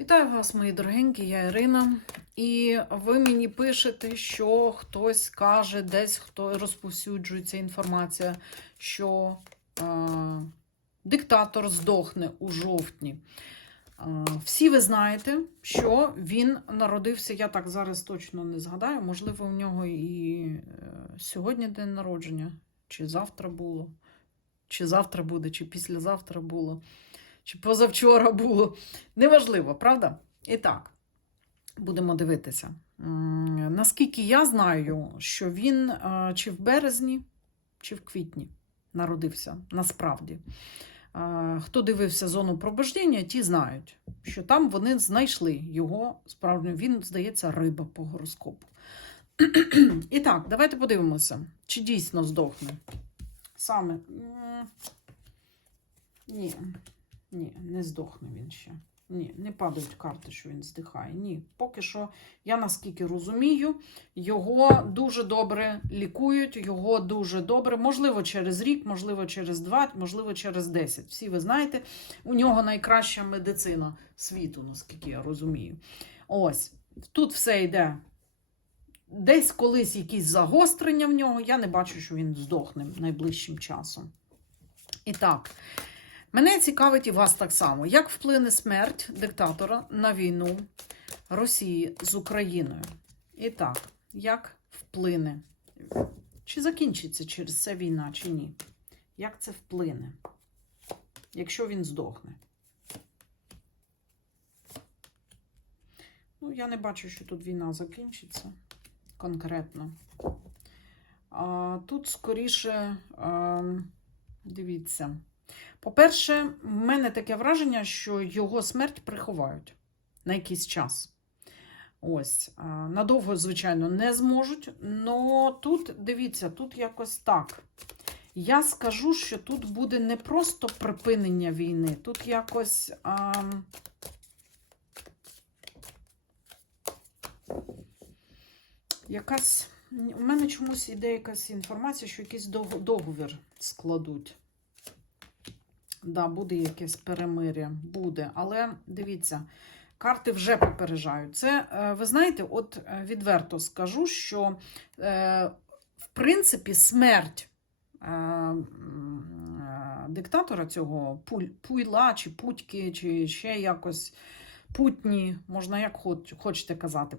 Вітаю вас, мої дорогенькі, я Ірина. І ви мені пишете, що хтось каже, десь хто розповсюджується інформація, що е, диктатор здохне у жовтні. Е, всі ви знаєте, що він народився, я так зараз точно не згадаю, можливо, у нього і е, сьогодні день народження, чи завтра було, чи завтра буде, чи післязавтра було, чи позавчора було. Неважливо, правда? І так, будемо дивитися. Наскільки я знаю, що він е, чи в березні, чи в квітні народився насправді. Е, Хто дивився зону пробуждення, ті знають, що там вони знайшли його справжню. Він, здається, риба по гороскопу. І так, давайте подивимося, чи дійсно здохне. Саме. Ні, ні, не здохне він ще. Ні, не падають карти, що він здихає. Ні. Поки що, я наскільки розумію, його дуже добре лікують, його дуже добре, можливо, через рік, можливо, через два, можливо, через 10. Всі ви знаєте, у нього найкраща медицина світу, наскільки я розумію. Ось, тут все йде. Десь колись якісь загострення в нього, я не бачу, що він здохне найближчим часом. І так, Мене цікавить і вас так само, як вплине смерть диктатора на війну Росії з Україною. І так, як вплине? Чи закінчиться через це війна, чи ні? Як це вплине, якщо він здохне? Ну, я не бачу, що тут війна закінчиться конкретно. А, тут скоріше, а, дивіться. По-перше, в мене таке враження, що його смерть приховають на якийсь час. Ось, надовго, звичайно, не зможуть. але тут, дивіться, тут якось так. Я скажу, що тут буде не просто припинення війни, тут якось. А... Якась. У мене чомусь іде якась інформація, що якийсь договір складуть. Да, буде якесь перемиря, буде. Але дивіться, карти вже попереджають. Це, е, ви знаєте, от е, відверто скажу, що е, в принципі смерть диктатора цього Пуйла чи Путьки, чи ще якось Путні, можна як хочете казати.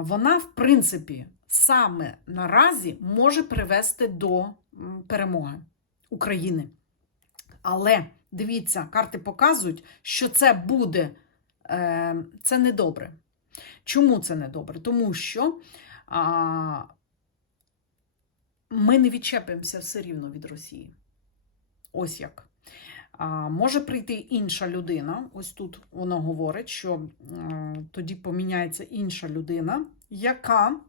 Вона, в принципі, саме наразі може привести до перемоги України. Але дивіться, карти показують, що це буде е, це недобре. Чому це недобре? Тому що а, ми не відчепимося все рівно від Росії. Ось як. А, може прийти інша людина. Ось тут воно говорить, що е, тоді поміняється інша людина, яка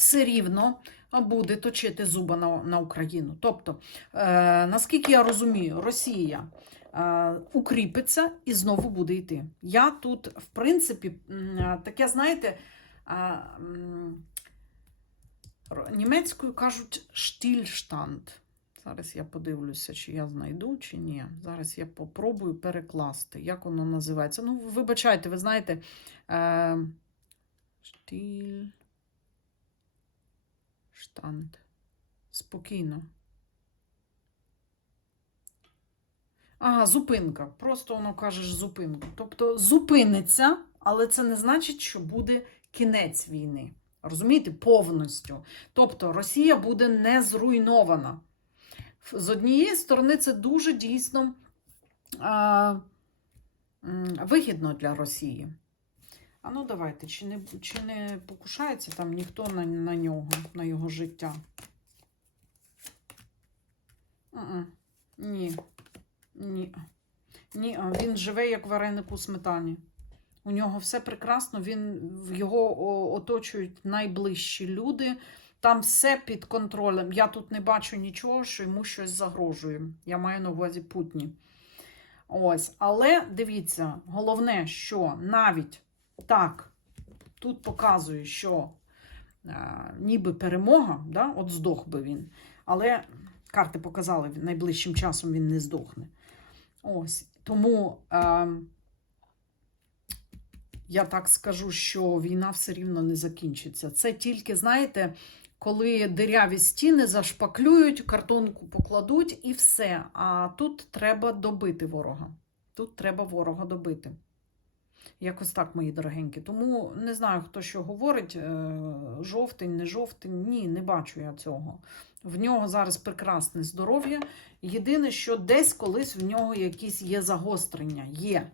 все рівно буде точити зуба на, на Україну. Тобто, е, наскільки я розумію, Росія е, укріпиться і знову буде йти. Я тут, в принципі, е, таке, знаєте, е, німецькою кажуть штільштанд. Зараз я подивлюся, чи я знайду, чи ні. Зараз я попробую перекласти, як воно називається. Ну, вибачайте, ви знаєте. Е, штіль. Штанд. Спокійно. Ага, зупинка. Просто воно кажеш зупинку. Тобто зупиниться, але це не значить, що буде кінець війни. Розумієте, повністю. Тобто Росія буде не зруйнована. З однієї сторони, це дуже дійсно а, вигідно для Росії. А ну давайте, чи не, чи не покушається там ніхто на, на нього, на його життя? М-м. Ні. Ні. Ні, він живе як вареник у сметані. У нього все прекрасно, він, його оточують найближчі люди. Там все під контролем. Я тут не бачу нічого, що йому щось загрожує. Я маю на увазі путні. Ось. Але дивіться, головне, що навіть так, тут показує, що е, ніби перемога, да, от здох би він. Але карти показали, найближчим часом він не здохне. Ось. Тому е, я так скажу, що війна все рівно не закінчиться. Це тільки, знаєте, коли диряві стіни зашпаклюють, картонку покладуть і все. А тут треба добити ворога. Тут треба ворога добити. Якось так, мої дорогенькі. Тому не знаю, хто що говорить. е, Жовтень, не жовтень. Ні, не бачу я цього. В нього зараз прекрасне здоров'я. Єдине, що десь колись в нього якісь є загострення, є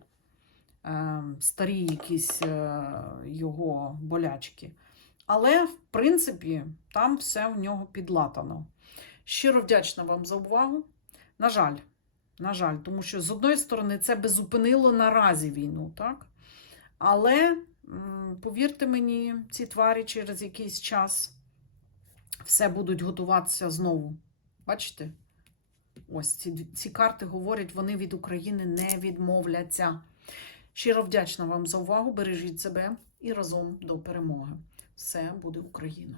е, старі якісь е, його болячки. Але, в принципі, там все в нього підлатано. Щиро вдячна вам за увагу. На жаль, на жаль, тому що з одної сторони це би зупинило наразі війну, так? Але повірте мені, ці тварі через якийсь час все будуть готуватися знову. Бачите? Ось ці, ці карти говорять, вони від України не відмовляться. Щиро вдячна вам за увагу. Бережіть себе і разом до перемоги. Все буде Україна!